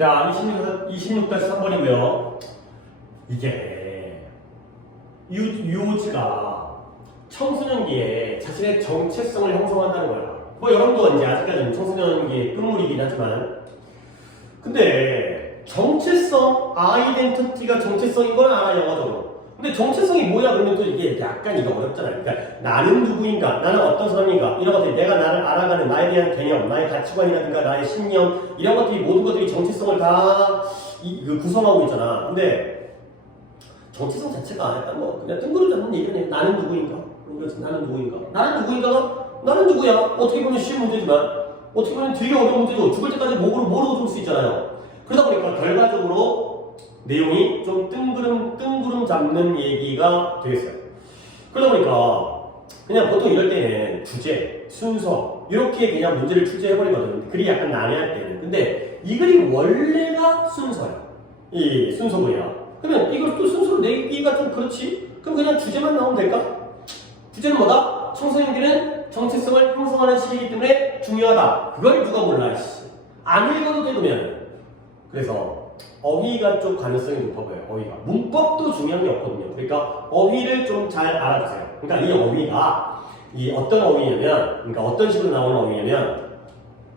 자, 26-3번이고요. 이게 유오즈가 청소년기에 자신의 정체성을 형성한다는 거야. 뭐 여러분도 이제 아직까지는 청소년기의 끝물이긴 하지만, 근데 정체성, 아이덴티티가 정체성인 건 알아, 영어적으로. 근데 정체성이 뭐야? 그러면 또 이게 약간 이거 어렵잖아요. 그러니까 나는 누구인가, 나는 어떤 사람인가, 이런 것들이 내가 나를 알아가는 나에 대한 개념, 나의 가치관이라든가 나의 신념, 이런 것들이 모든 것들이 정체성을 다 구성하고 있잖아. 근데 정체성 자체가 약간 뭐 그냥 뜬구름 잡는 얘기네. 나는 누구인가? 나는 누구인가? 나는 누구인가가 나는 누구야? 어떻게 보면 쉬운 문제지만 어떻게 보면 되게 어려운 문제죠. 죽을 때까지 모르고 줄 수 있잖아요. 그러다 보니까 결과적으로 내용이 좀 뜬구름 잡는 얘기가 되겠어요. 그러다 보니까 그냥 보통 이럴 때는 주제, 순서 이렇게 그냥 문제를 출제해버리거든. 글이 약간 난해할 때는. 근데 이 글이 원래가 순서야. 이 순서구야. 그러면 이걸 또 순서로 내기가 좀 그렇지? 그럼 그냥 주제만 나오면 될까? 주제는 뭐다? 청소년기는 정체성을 형성하는 시기이기 때문에 중요하다. 그걸 누가 몰라, 씨. 안 읽어도 되면. 그래서 어휘가 좀 가능성이 높아 보여요. 어휘가. 문법도 중요한 게 없거든요. 그러니까 어휘를 좀 잘 알아주세요. 그러니까 이 어휘가 어떤 어휘냐면, 그러니까 어떤 식으로 나오는 어휘냐면,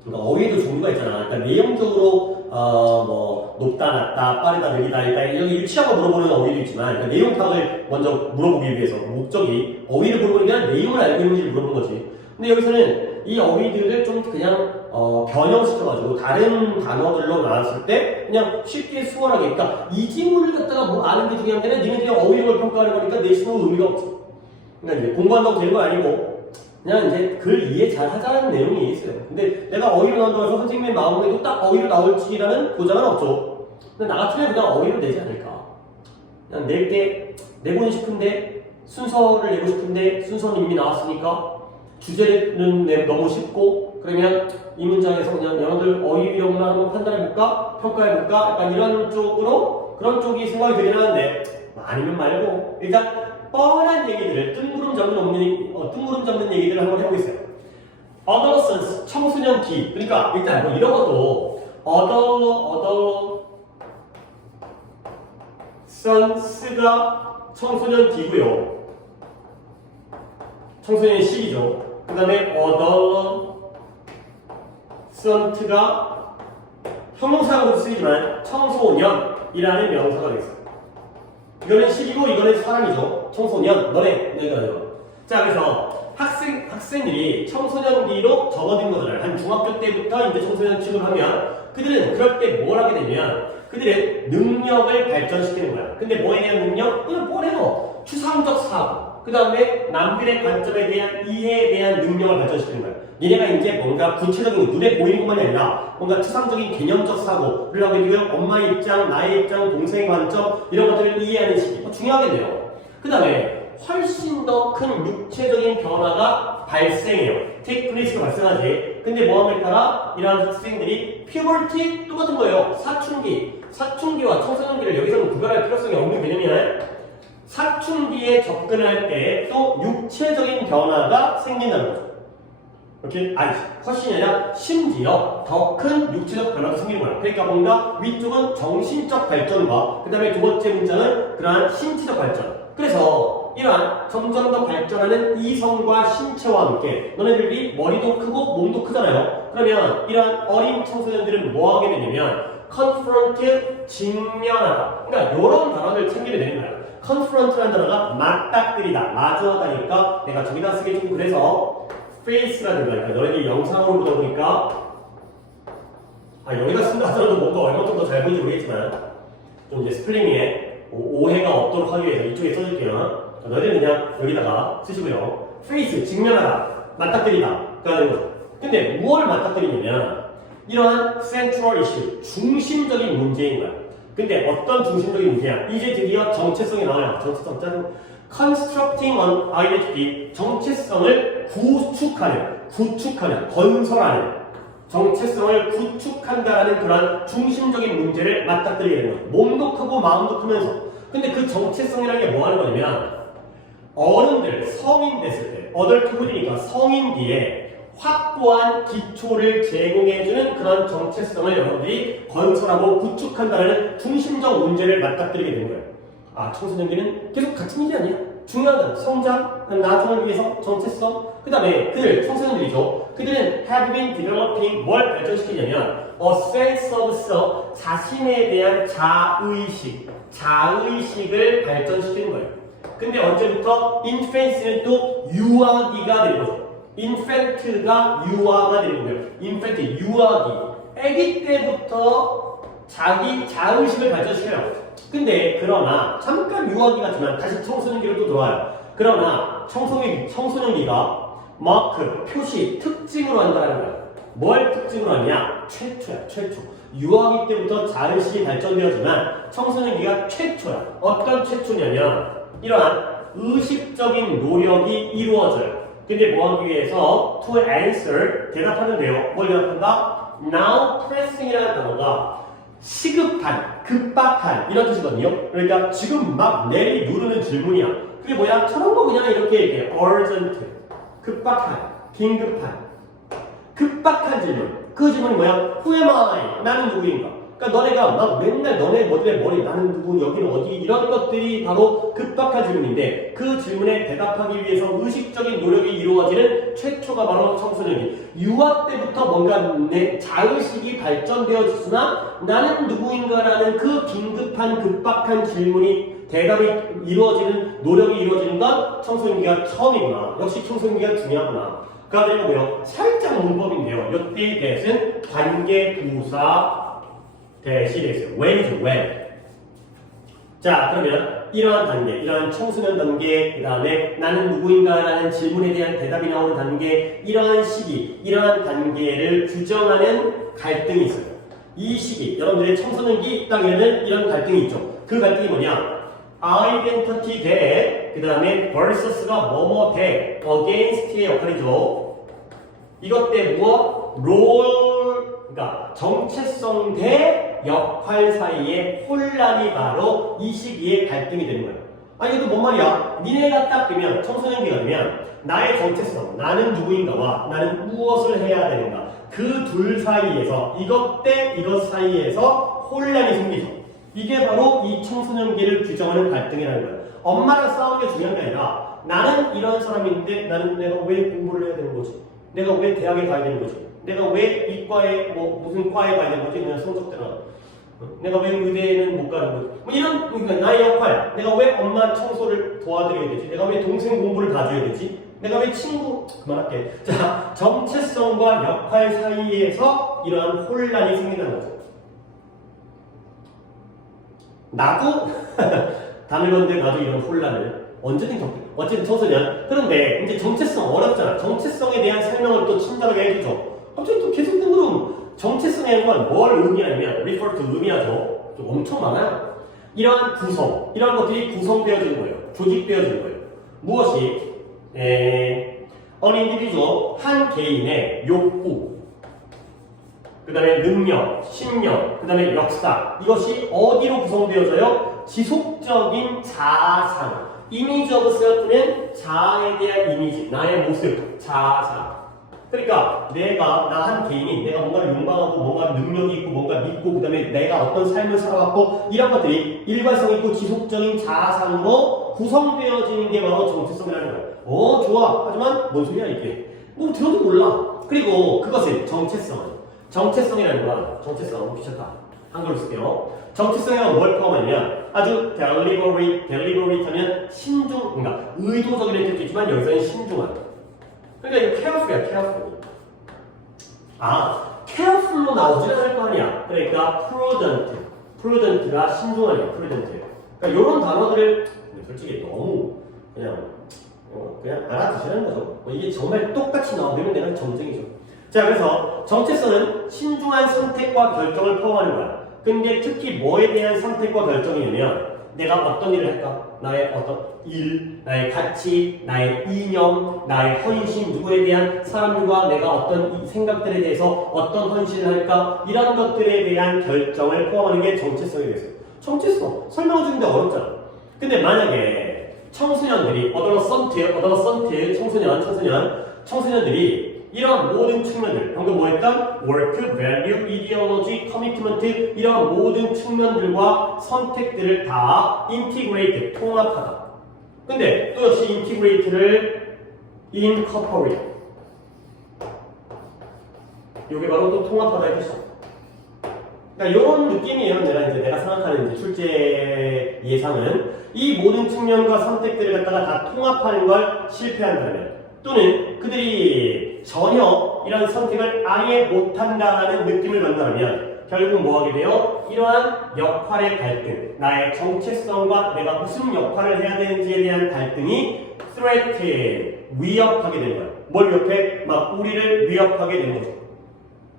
그러니까 어휘도 종류가 있잖아. 그러니까 내용적으로 뭐 높다, 낮다, 빠르다, 느리다, 일단 여기 일치하고 물어보는 어휘도 있지만, 그러니까 내용 파악을 먼저 물어보기 위해서 목적이 어휘를 물어보는 게 아니라 내용을 알고 있는지 물어보는 거지. 근데 여기서는 이 어휘들을 좀 그냥 변형시켜가지고 다른 단어들로 나왔을 때 그냥 쉽게 수월하게, 그러니까 이 지문을 갖다가 뭐 아는 게 중요한 게 아니라 니네들이 어휘력을 평가하는 거니까 내 신호는 의미가 없지. 그러니까 이제 공부한다고 되는 거 아니고 그냥 이제 글 이해 잘 하자는 내용이 있어요. 근데 내가 어휘로 나온다고 해서 선생님의 마음에도 딱 어휘로 나올지라는 보장은 없죠. 근데 나 같으면 그냥 어휘로 내지 않을까. 그냥 내고 싶은데 순서를 내고 싶은데 순서는 이미 나왔으니까 주제는 너무 쉽고, 그러면 이 문장에서 그냥 여러분들 어휘력만 한번 판단해볼까? 평가해볼까? 약간 이런 쪽으로, 그런 쪽이 생각이 되긴 하는데, 아니면 말고, 일단 뻔한 얘기들을, 뜬구름 잡는 얘기들을 한번 해보겠어요. adolescence, 청소년기. 그러니까 일단 뭐 이런 것도, adolescence가 청소년기고요. 청소년의 시기죠. 그 다음에 adolescent가 형용사로도 쓰이지만 청소년이라는 명사가 되겠어요. 이거는 시기고 이거는 사람이죠. 청소년, 내가. 자, 그래서 학생들이 청소년기로 접어든 거잖아요. 한 중학교 때부터 이제 청소년 취급을 하면 그들은 그럴 때 뭘 하게 되면 그들은 능력을 발전시키는 거야. 근데 뭐에 대한 능력? 그냥 뻔해요. 추상적 사고. 그 다음에 남들의 관점에 대한 이해에 대한 능력을 발전시키는 거예요. 얘네가 이제 뭔가 구체적인 눈에 보이는 것만이 아니라 뭔가 추상적인 개념적 사고를 하게 되면 엄마의 입장, 나의 입장, 동생의 관점 이런 것들을 이해하는 시기 중요하겠네요. 그 다음에 훨씬 더 큰 육체적인 변화가 발생해요. take place가 발생하지. 근데 뭐함에 따라 이러한 학생들이 puberty 똑같은 거예요. 사춘기와 청소년기를 여기서는 구별할 필요성이 없는 개념이에요. 사춘기에 접근할 때 또 육체적인 변화가 생긴다는 거죠. 이렇게 훨씬 아니라 심지어 더 큰 육체적 변화가 생기는 거야. 그러니까 뭔가 위쪽은 정신적 발전과 그 다음에 두 번째 문장은 그러한 신체적 발전. 그래서 이러한 점점 더 발전하는 이성과 신체와 함께 너네들이 머리도 크고 몸도 크잖아요. 그러면 이러한 어린 청소년들은 뭐 하게 되냐면 confront, 직면하다. 그러니까 이런 단어를 챙기게 되는 거야. confront라는 단어가 맞닥뜨리다, 마주하다니까 내가 저기다 쓰기 좀 그래서 face라든가, 그러니까 너희들이 영상으로 보다 보니까 여기다 쓴다 하더라도 뭔가 얼마큼 더 잘 보이는지 모르겠지만 좀 이제 스펠링에 오해가 없도록 하기 위해서 이쪽에 써줄게요. 너희들은 그냥 여기다가 쓰시고요. face, 직면하다, 맞닥뜨리다 그러는 거죠. 근데 무엇을 맞닥뜨리냐면 이러한 central issue, 중심적인 문제인 거야. 근데 어떤 중심적인 문제야? 이제 드디어 정체성이 나와요. 정체성 짜는 constructing an identity, 정체성을 구축하는, 건설하는, 정체성을 구축한다라는 그런 중심적인 문제를 맞닥뜨리게 되는 거예요. 몸도 크고 마음도 크면서. 근데 그 정체성이라는 게 뭐 하는 거냐면 어른들, 성인 됐을 때, 어덜트후드니까 성인 뒤에 확고한 기초를 제공해주는 그런 정체성을 여러분들이 건설하고 구축한다는 중심적 문제를 맞닥뜨리게 되는 거예요. 아, 청소년기는 계속 같은 일이 아니야. 중요한 성장, 나중을 위해서 정체성, 그 다음에 그들, 청소년들이죠. 그들은 have been developing 뭘 발전시키냐면 a sense of self, 자신에 대한 자의식을 발전시키는 거예요. 근데 언제부터? infancy는 또 유아기가 되는 거죠. infant가 유아가 되는 거예요. infant, 유아기. 아기 때부터 자기 자의식을 발전시켜요. 근데 그러나 잠깐 유아기 같지만 다시 청소년기로 또 돌아와요. 그러나 청소년기가 마크, 표시, 특징으로 한다는 거야. 뭘 특징으로 하냐? 최초야, 최초. 유아기 때부터 자의식이 발전되었지만 청소년기가 최초야. 어떤 최초냐면 이러한 의식적인 노력이 이루어져요. 근데 뭐 하기 위해서 to answer, 대답하는데요. 뭘 대답한다? Now pressing이라는 단어가 시급한, 급박한 이런 뜻이거든요. 그러니까 지금 막 내리 누르는 질문이야. 그게 뭐야? 저런 거 그냥 이렇게 urgent, 급박한, 긴급한, 급박한 질문. 그 질문이 뭐야? Who am I? 나는 누구인가? 그러니까 너네가 막 맨날 너네 뭐들의 머리 나는 누구 여기는 어디 이런 것들이 바로 급박한 질문인데 그 질문에 대답하기 위해서 의식적인 노력이 이루어지는 최초가 바로 청소년기. 유아 때부터 뭔가 내 자의식이 발전되어졌으나 나는 누구인가라는 그 긴급한 급박한 질문이 대답이 이루어지는 노력이 이루어지는 건 청소년기가 처음이구나. 역시 청소년기가 중요하구나. 그가 되고요. 살짝 문법인데요. 이때의 대신 관계 부사 대시 됐어요. when이죠, when. 자, 그러면 이러한 단계, 이러한 청소년 단계, 그 다음에 나는 누구인가라는 질문에 대한 대답이 나오는 단계, 이러한 시기, 이러한 단계를 규정하는 갈등이 있어요. 이 시기, 여러분들의 청소년기 땅에는 이런 갈등이 있죠. 그 갈등이 뭐냐? identity 대, 그 다음에 versus가 뭐뭐 대, against의 역할이죠. 이것 때 무엇? role, 그러니까 정체성 대 역할 사이의 혼란이 바로 이 시기에 갈등이 되는 거예요. 아니 이것도 뭔 말이야? 니네가 딱 되면 청소년기가 되면 나의 정체성, 나는 누구인가와 나는 무엇을 해야 되는가 그 둘 사이에서 이것 대 이것 사이에서 혼란이 생기죠. 이게 바로 이 청소년기를 규정하는 갈등이라는 거예요. 엄마랑 싸우는 게 중요한 게 아니라 나는 이런 사람인데 나는 내가 왜 공부를 해야 되는 거지? 내가 왜 대학에 가야 되는 거지? 내가 왜 이과에 무슨 과에 가야 되는 거지? 그냥 성적대로 내가 왜 의대에는 못 가는 거지? 뭐 이런 그러니까 나의 역할, 내가 왜 엄마 청소를 도와드려야 되지? 내가 왜 동생 공부를 봐줘야 되지? 내가 왜 친구 그만할게. 자, 정체성과 역할 사이에서 이러한 혼란이 생긴다는 거죠. 나도 단을 건데 나도 이런 혼란을 언제든 겪게. 어쨌든 청소년. 그런데 이제 정체성 어렵잖아. 정체성에 대한 설명을 또 친절하게 해주죠. 갑자기 또 계속 그럼 정체성이라는 건 뭘 의미하냐면 refer to 의미하죠. 좀 엄청 많아요. 이러한 구성, 이러한 것들이 구성되어지는 거예요. 조직되어지는 거예요. 무엇이? an individual, 한 개인의 욕구, 그 다음에 능력, 신념, 그 다음에 역사 이것이 어디로 구성되어져요? 지속적인 자아상. 이미지 오브 셀프는 자아에 대한 이미지, 나의 모습, 자아상. 그러니까 내가 나 한 개인이 내가 뭔가를 용감하고 뭔가 능력이 있고 뭔가 믿고 그 다음에 내가 어떤 삶을 살아왔고 이런 것들이 일관성 있고 지속적인 자아상으로 구성되어지는 게 바로 정체성이라는 거예요. 좋아. 하지만 뭔 소리야 이게. 뭐 들어도 몰라. 그리고 그것은 정체성이라는 건 정체성 귀찮다. 한글로 쓸게요. 정체성이란 뭘 포함하냐면 아주 deliberate 하면 신중, 그러니까 의도적인 뜻도 있지만 여기서는 신중한. 그러니까 이거 careful이야, careful. careful로 나오지는 않을 거 아니야. 그러니까 prudent가 신중하니까 prudent. 그러니까 이런 단어들을 솔직히 너무 그냥 알아두시라는 거죠. 이게 정말 똑같이 나오면 내가 점쟁이죠. 자, 그래서 정체성은 신중한 선택과 결정을 포함하는 거야. 근데 특히 뭐에 대한 선택과 결정이냐면 내가 어떤 일을 할까? 나의 어떤 일, 나의 가치, 나의 이념, 나의 헌신, 누구에 대한 사람들과 내가 어떤 생각들에 대해서 어떤 헌신을 할까? 이런 것들에 대한 결정을 포함하는 게 정체성이 되어요. 정체성, 설명을 주는데 어렵잖아. 근데 만약에 청소년들이 어덜어선트 청소년들이 이런 모든 측면들, 방금 뭐 했던? work, value, ideology, commitment 이런 모든 측면들과 선택들을 다 integrate, 통합하다. 근데 또 역시 integrate를 incorporate. 이게 바로 또 통합하다 했어. 그러니까 이런 느낌이에요. 내가 생각하는 이제 출제 예상은 이 모든 측면과 선택들을 갖다가 다 통합하는 걸 실패한다면 또는 그들이 전혀 이런 선택을 아예 못한다는 느낌을 받는다면 결국 뭐 하게 돼요? 이러한 역할의 갈등, 나의 정체성과 내가 무슨 역할을 해야 되는지에 대한 갈등이 threaten, 위협하게 되는 거예요. 뭘 위협해? 막 우리를 위협하게 되는 거죠.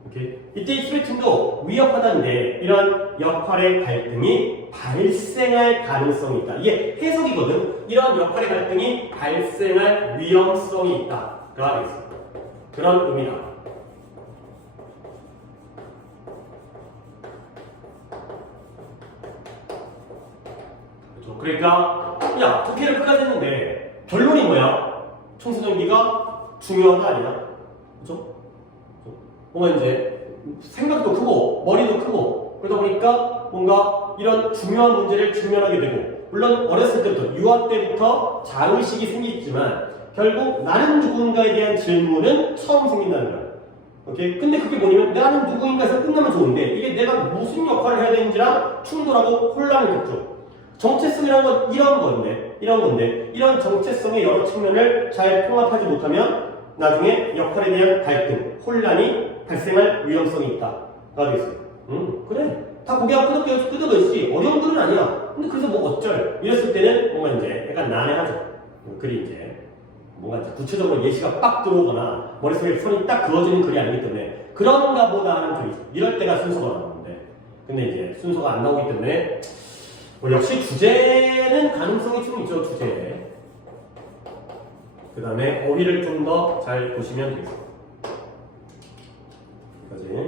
오케이? 이때 threaten도 위협하다는데 이런 역할의 갈등이 발생할 가능성이 있다. 이게 해석이거든. 이런 역할의 갈등이 발생할 위험성이 있다가 있습니다. 그런 의미다. 그렇죠. 그러니까 야 국회를 끝까지 했는데 결론이 뭐야? 청소년기가 중요하다 아니야? 그렇죠? 뭔가 이제 생각도 크고 머리도 크고 그러다 보니까 뭔가 이런 중요한 문제를 직면하게 되고 물론 어렸을 때부터 유아 때부터 자의식이 생기지만 결국 나는 누군가에 대한 질문은 처음 생긴다는 거야. 오케이? 근데 그게 뭐냐면 나는 누구인가에서 끝나면 좋은데 이게 내가 무슨 역할을 해야 되는지랑 충돌하고 혼란을 겪죠. 정체성이라는 건 이런 건데 이런 정체성의 여러 측면을 잘 통합하지 못하면 나중에 역할에 대한 갈등, 혼란이 발생할 위험성이 있다가 되겠어요. 그래. 다 고개 앞 끄덕여지 어려운 거는 아니야. 근데 그래서 뭐 어쩔 이랬을 때는 뭔가 이제 약간 난해하죠. 글이 이제 뭔가 이제 구체적으로 예시가 빡 들어오거나 머릿속에 선이 딱 그어지는 글이 아니기 때문에 그런가 보다 하는 글이 이럴 때가 순서가 나오는데 근데 이제 순서가 안 나오기 때문에 뭐 역시 주제는 가능성이 좀 있죠. 주제. 그 다음에 어휘를 좀 더 잘 보시면 되겠습니다. 여기까지.